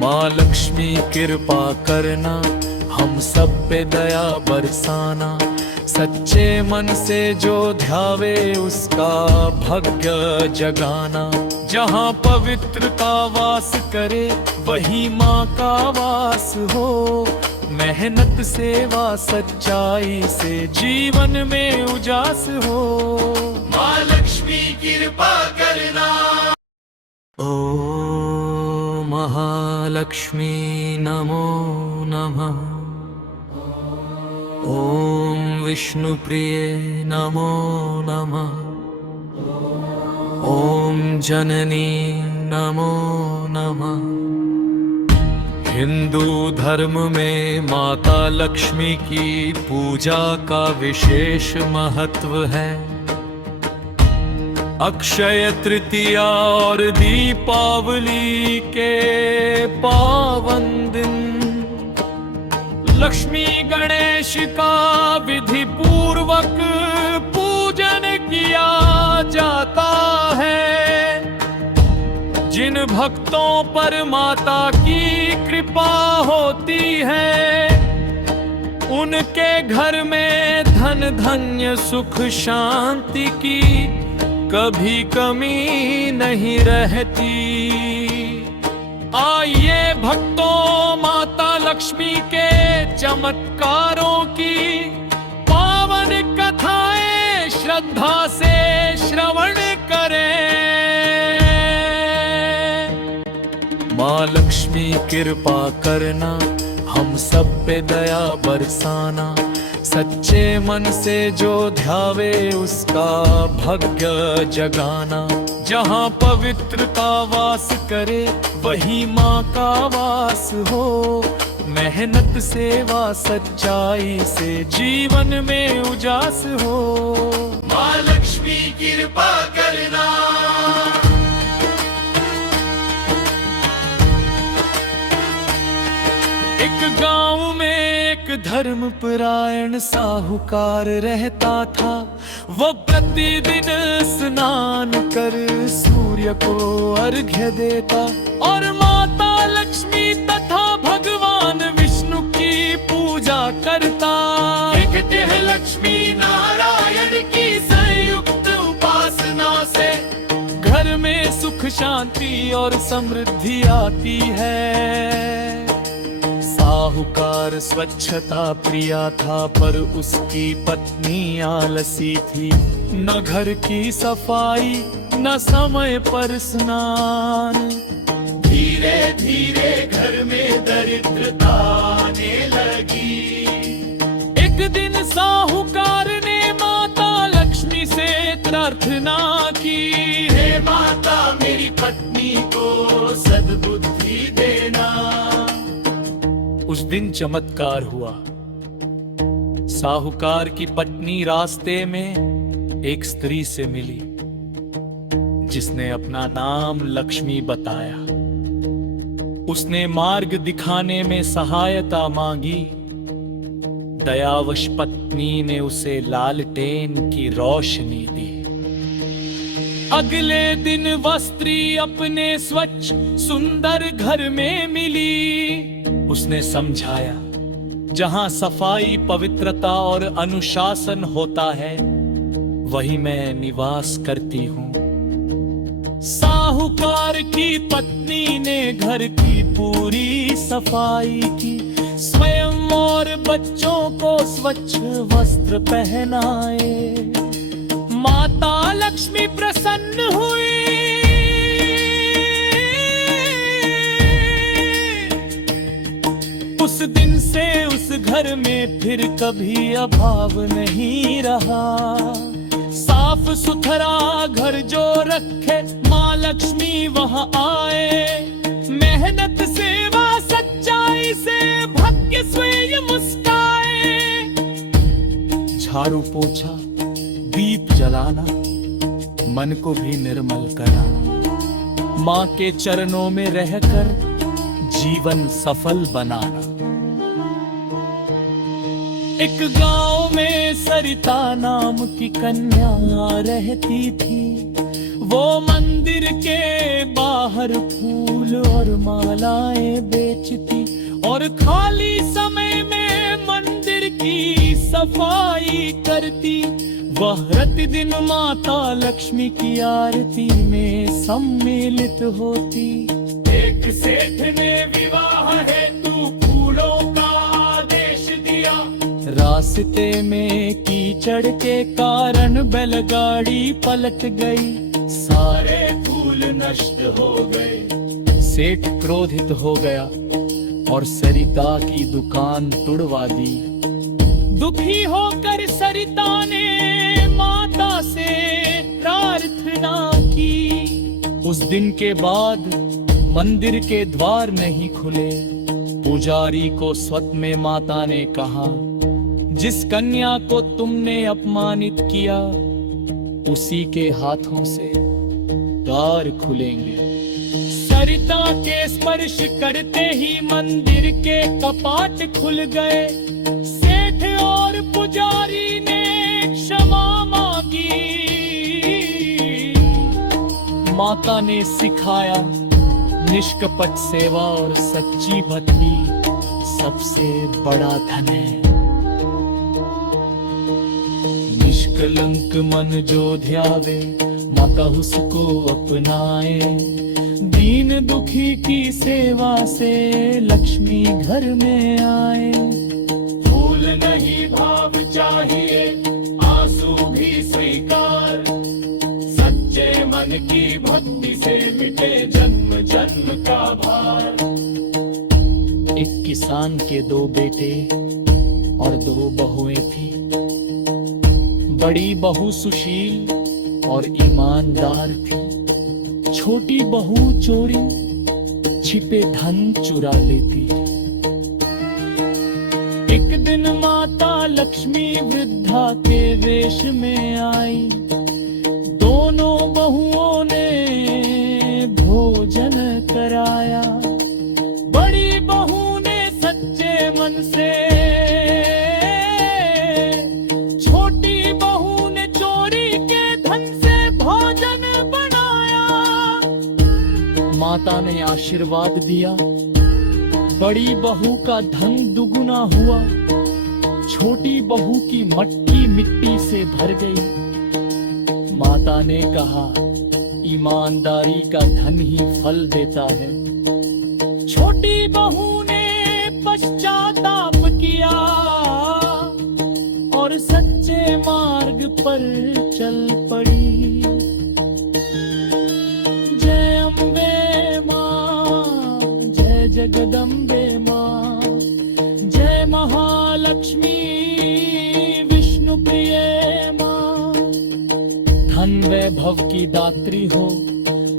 माँ लक्ष्मी कृपा करना, हम सब पे दया बरसाना। सच्चे मन से जो ध्यावे उसका भाग्य जगाना। जहाँ पवित्रता वास करे वही माँ का वास हो। मेहनत सेवा सच्चाई से जीवन में उजास हो। माँ लक्ष्मी कृपा करना। ओ महालक्ष्मी नमो नमः। ओम विष्णुप्रिये नमो नमः। ओम जननी नमो नमः। हिंदू धर्म में माता लक्ष्मी की पूजा का विशेष महत्व है। अक्षय तृतीया और दीपावली के पावन दिन लक्ष्मी गणेश का विधि पूर्वक पूजन किया जाता है। जिन भक्तों पर माता की कृपा होती है उनके घर में धन धान्य सुख शांति की कभी कमी नहीं रहती। आइए भक्तों, माता लक्ष्मी के चमत्कारों की पावन कथाएं श्रद्धा से श्रवण करें। माँ लक्ष्मी कृपा करना, हम सब पे दया बरसाना। सच्चे मन से जो ध्यावे उसका भाग्य जगाना। जहाँ पवित्रता वास करे वही माँ का वास हो। मेहनत सेवा सच्चाई से जीवन में उजास हो। माँ लक्ष्मी कृपा करना। एक गांव में एक धर्मपरायण साहूकार रहता था। वो प्रतिदिन स्नान कर सूर्य को अर्घ्य देता और माता लक्ष्मी तथा भगवान विष्णु की पूजा करता। कहते हैं लक्ष्मी नारायण की संयुक्त उपासना से घर में सुख शांति और समृद्धि आती है। साहूकार स्वच्छता प्रिया था पर उसकी पत्नी आलसी थी। न घर की सफाई न समय पर स्नान। धीरे धीरे घर में दरिद्रता आने लगी। एक दिन साहूकार ने माता लक्ष्मी से प्रार्थना की, हे माता मेरी पत्नी को सद्बुद्धि देना। उस दिन चमत्कार हुआ। साहूकार की पत्नी रास्ते में एक स्त्री से मिली जिसने अपना नाम लक्ष्मी बताया। उसने मार्ग दिखाने में सहायता मांगी। दयावश पत्नी ने उसे लालटेन की रोशनी दी। अगले दिन वह स्त्री अपने स्वच्छ सुंदर घर में मिली। उसने समझाया, जहां सफाई पवित्रता और अनुशासन होता है वही मैं निवास करती हूँ। साहूकार की पत्नी ने घर की पूरी सफाई की। स्वयं और बच्चों को स्वच्छ वस्त्र पहनाए। माता लक्ष्मी प्रसन्न हुई। उस दिन से उस घर में फिर कभी अभाव नहीं रहा। साफ सुथरा घर जो रखे माँ लक्ष्मी वहाँ आए। मेहनत सेवा सच्चाई से भाग्य स्वयं मुस्काए। झाड़ू पोछा दीप जलाना मन को भी निर्मल कराना। माँ के चरणों में रहकर जीवन सफल बनाना। एक गांव में सरिता नाम की कन्या रहती थी। वो मंदिर मंदिर के बाहर फूल और मालाएं बेचती और खाली समय में मंदिर की सफाई करती। वह प्रतिदिन माता लक्ष्मी की आरती में सम्मिलित होती। एक सेठ ने विवाह हेतु फूलों का आदेश दिया। रास्ते में कीचड़ के कारण बैलगाड़ी पलट गई। सारे फूल नष्ट हो गए। सेठ क्रोधित हो गया और सरिता की दुकान तुड़वा दी। दुखी होकर सरिता ने माता से प्रार्थना की। उस दिन के बाद मंदिर के द्वार नहीं खुले। पुजारी को स्वत में माता ने कहा, जिस कन्या को तुमने अपमानित किया उसी के हाथों से द्वार खुलेंगे। सरिता के स्पर्श करते ही मंदिर के कपाट खुल गए। सेठ और पुजारी ने क्षमा मांगी। माता ने सिखाया, निष्कपट सेवा और सच्ची भक्ति सबसे बड़ा धन है। निष्कलंक मन जो ध्यावे माता उसको अपनाए। दीन दुखी की सेवा से लक्ष्मी घर में आए। फूल नहीं भाव चाहिए, आंसू भी स्वीकार। सच्चे मन की भक्ति से मिटे जन्म जन्म का भार। एक किसान के 2 बेटे और 2 बहुएं थी। बड़ी बहू सुशील और ईमानदार थी। छोटी बहू चोरी छिपे धन चुरा लेती। एक दिन माता लक्ष्मी वृद्धा के वेश में आई। दोनों बहुओं ने भोजन कराया। बड़ी बहू ने सच्चे मन से, छोटी बहू ने चोरी के धन से भोजन बनाया। माता ने आशीर्वाद दिया। बड़ी बहू का धन दुगुना हुआ। छोटी बहू की मटकी मिट्टी से भर गई। माता ने कहा, ईमानदारी का धन ही फल देता है। छोटी बहू ने पश्चाताप किया और सच्चे मार्ग पर चल पड़ी। जय अम्बे मां, जय जगदम्बे मां, जय महालक्ष्मी विष्णु प्रिय मां। धन वैभव की दात्री हो,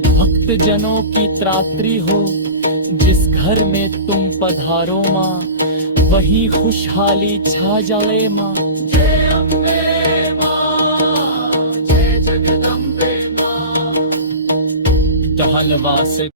भक्त जनों की त्रात्री हो। जिस घर में तुम पधारो माँ, वही खुशहाली छा जाए माँ। जय अम्बे मां, जय जगदम्बे मां। टहलवा से